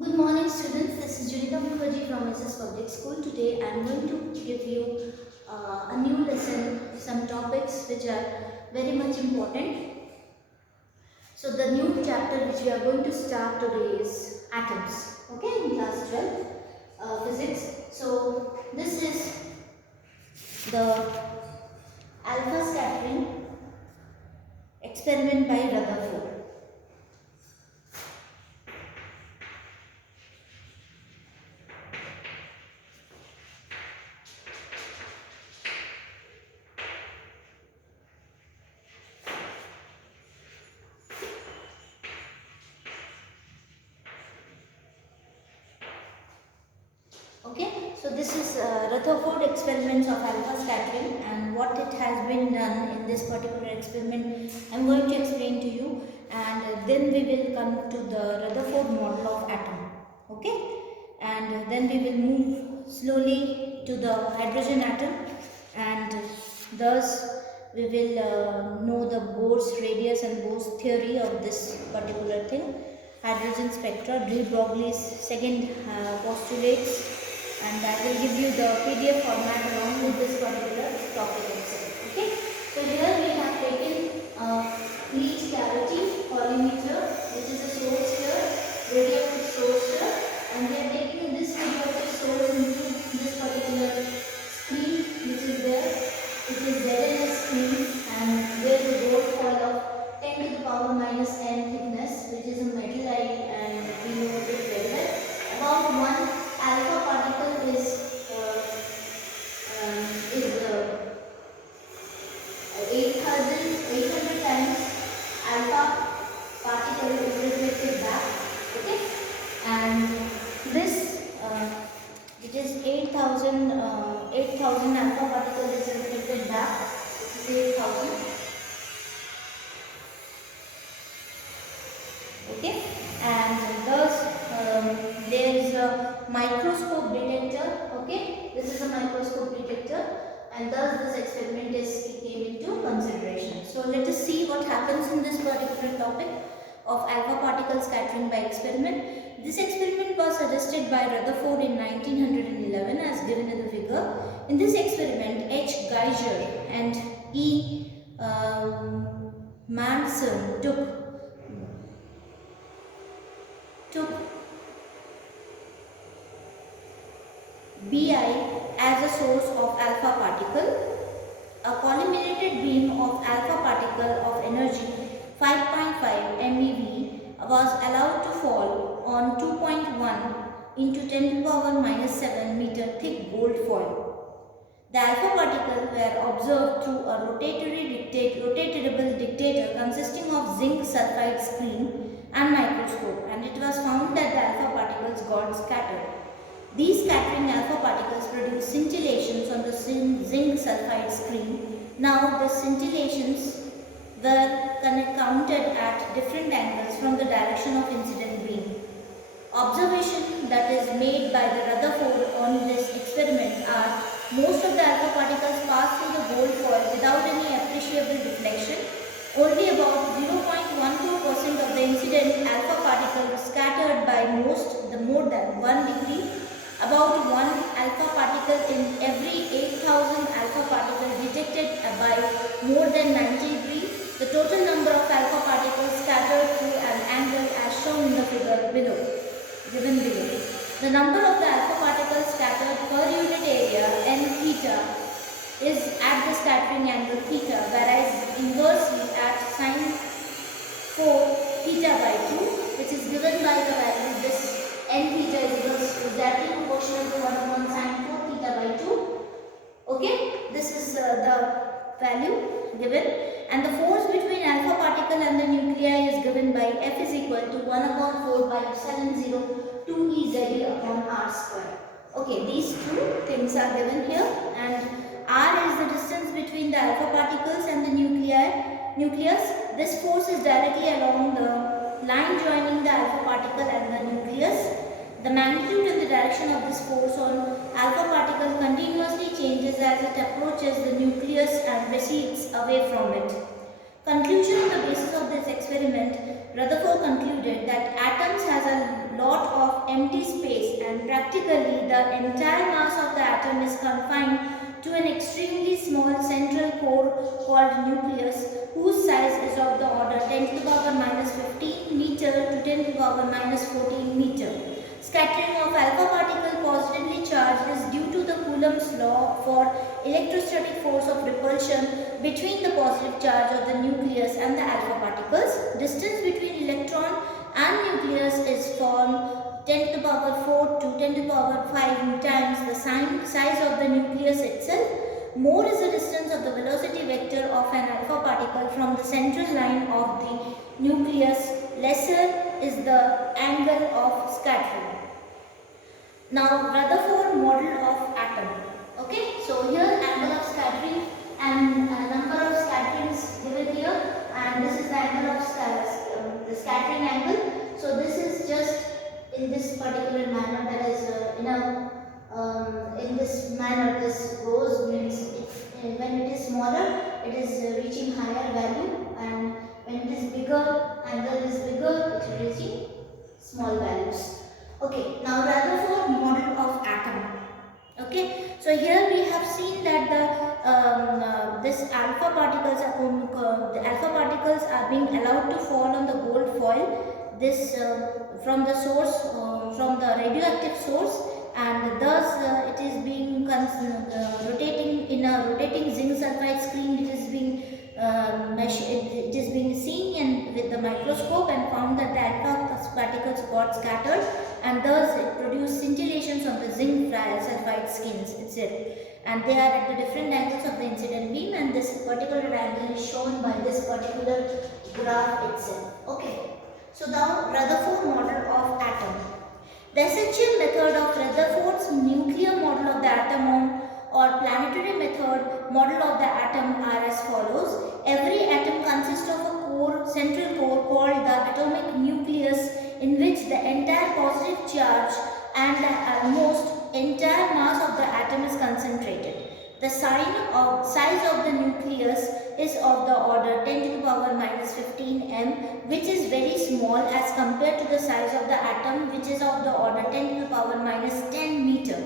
Good morning students, this is Junita Mukherjee from SS Public School. Today I am going to give you a new lesson, some topics which are very much important. So the new chapter which we are going to start today is atoms, okay, in class 12 physics. So this is the alpha scattering experiment by Rutherford. Okay, so this is Rutherford experiments of alpha scattering, and what it has been done in this particular experiment I am going to explain to you, and then we will come to the Rutherford model of atom. Okay, and then we will move slowly to the hydrogen atom, and thus we will know the Bohr's radius and Bohr's theory of this particular thing. Hydrogen spectra, Brogly's second postulates, and I will give you the PDF format along with this particular topic itself. Okay, so here we have taken lead cavity collimator, which is a source here, radioactive source here, and we are taking this radioactive source into this particular screen which is there. It is ZNS screen, and there is a gold foil of 10 to the power minus n thickness, which is a metalite, and we know it very well. About one alpha particle is 8,800 times alpha particle is reflected back. Okay, and this it is 8,000 alpha particle is reflected back. This is 8,000. Okay, and thus there is a microscope detector. Okay, this is a microscope detector, and thus this experiment came into consideration. So let us see what happens in this particular topic of alpha particle scattering by experiment. This experiment was suggested by Rutherford in 1911 as given in the figure. In this experiment, H. Geiger and E. Manson took Bi as a source of alpha particle. A collimated beam of alpha particle of energy 5.5 MeV was allowed to fall on 2.1 into 10 to the power minus 7 meter thick gold foil. The alpha particles were observed through a rotatable dictator consisting of zinc sulfide screen and microscope, and it was found that the alpha particles got scattered. These scattering alpha particles produce scintillations on the zinc sulfide screen. Now the scintillations were counted at different angles from the direction of incident beam. Observation that is made by the Rutherford on this experiment are: most of the alpha particles pass through the gold foil without any appreciable deflection. Only about 0.14% of the incident alpha particles scattered by more than 1 degree. About 1 alpha particle in every 8,000 alpha particles detected by more than 90 degrees. The total number of alpha particles scattered through an angle as shown in the figure given below. The number of the alpha particles scattered per unit area n theta is at the scattering angle theta, whereas inversely at sin 4 theta by 2, which is given by the value this n theta is exactly proportional to 1 upon sin 4 theta by 2. Okay, this is the value given, and the force between alpha particle and the nuclei is given by F is equal to 1 upon 4 by epsilon 0 2 EZE upon r square. Okay, these two things are given here, and r is the distance between the alpha particles and the nucleus. This force is directly along the line joining the alpha particle and the nucleus. The magnitude and the direction of this force on alpha particle continuously changes as it approaches the nucleus and recedes away from it. Conclusion: on the basis of this experiment, Rutherford concluded that atoms has a lot of empty space, and practically the entire mass of the atom is confined to an extremely small central core called nucleus, whose size is of the order 10 to the power minus 15 meter to 10 to the power minus 14 meter. Scattering of alpha particle positively charged is due to the Coulomb's law for electrostatic force of repulsion between the positive charge of the nucleus and the alpha particles. Distance between electron and nucleus is from 10 to the power 4 to 10 to the power 5 times the size of the nucleus itself. More is the distance of the velocity vector of an alpha particle from the central line of the nucleus. Lesser is the angle of scattering. Now, Rutherford model of atom. Okay, so here angle of scattering and number of scatterings given here, and this is the angle of the scattering angle. So this is just in this particular manner, that is in this manner this goes, means when it is smaller it is reaching higher value, and when it is bigger, angle is bigger, it is reaching small values. Okay, now Rutherford model of atom. Okay, so here we have seen that the alpha particles are being allowed to fall on the gold foil. This from the source, from the radioactive source, and thus it is being rotating in a rotating zinc sulfide screen. It is being it is being seen and with the microscope, and found that the alpha particles got scattered, and thus it produced scintillations on the zinc sulfide skins itself, and they are at the different angles of the incident beam, and this particular angle is shown by this particular graph itself. Okay, so now Rutherford model of atom. The essential method of Rutherford's nuclear model of the atom or planetary method model of the atom are as follows. Every atom consists of a central core called the atomic nucleus, in which the entire positive charge and the almost entire mass of the atom is concentrated. The size of the nucleus is of the order 10 to the power minus 15 m, which is very small as compared to the size of the atom, which is of the order 10 to the power minus 10 meter.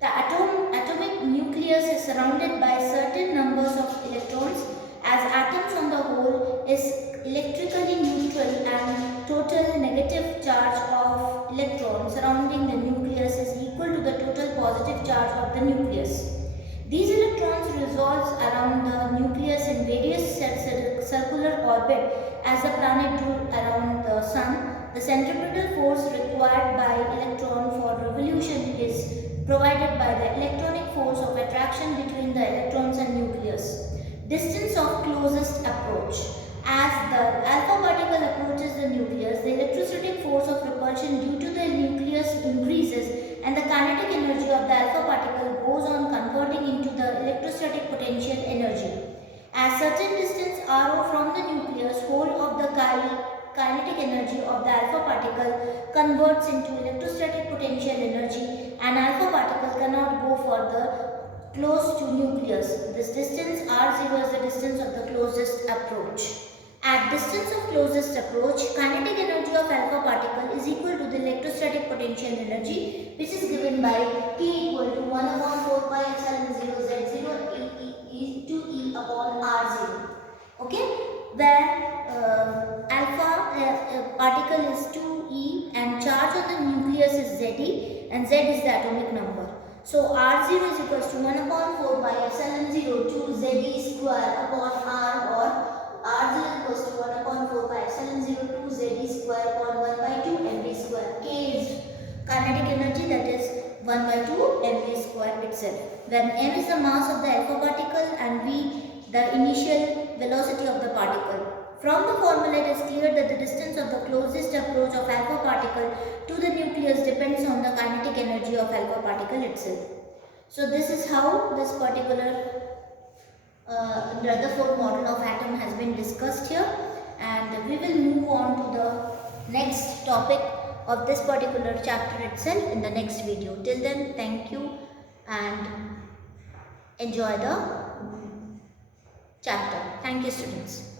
The atomic nucleus is surrounded by certain numbers of electrons, as atoms on the whole is electrically neutral, and total negative charge of electrons surrounding the nucleus is equal to the total positive charge of the nucleus. These electrons revolve around the nucleus in various circular orbit as the planet do around the sun. The centripetal force required by electron for revolution is provided by the electronic force of attraction between the electrons and nucleus. Distance of closest approach. As the alpha particle approaches the nucleus, the electrostatic force of repulsion due to the nucleus increases, and the kinetic energy of the alpha particle goes on converting into the electrostatic potential energy. As certain distance r0 from the nucleus, whole of the kinetic energy of the alpha particle converts into electrostatic potential energy, and alpha particle cannot go further close to nucleus. This distance r0 is the distance of the closest approach. At distance of closest approach, kinetic energy of alpha particle is equal to the electrostatic potential energy, which is given by T equal to 1 upon 4 pi epsilon 0 z0 e to e upon r0. Okay, where alpha particle is 2e and charge on the nucleus is Ze, and Z is the atomic number. So r0 is equals to 1 upon 4 pi epsilon 0 to Ze square upon r, or r0 equals to 1 upon 4 pi epsilon 0 to Ze square upon 1 by 2 mv square. K is kinetic energy, that is 1 by 2 mv square itself. When m is the mass of the alpha particle and v the initial velocity of the particle. From the formula it is clear that the distance of the closest approach of alpha particle to the nucleus depends on the kinetic energy of alpha particle itself. So this is how this particular Rutherford model of atom has been discussed here, and we will move on to the next topic of this particular chapter itself in the next video. Till then, thank you and enjoy the chapter. Thank you, students.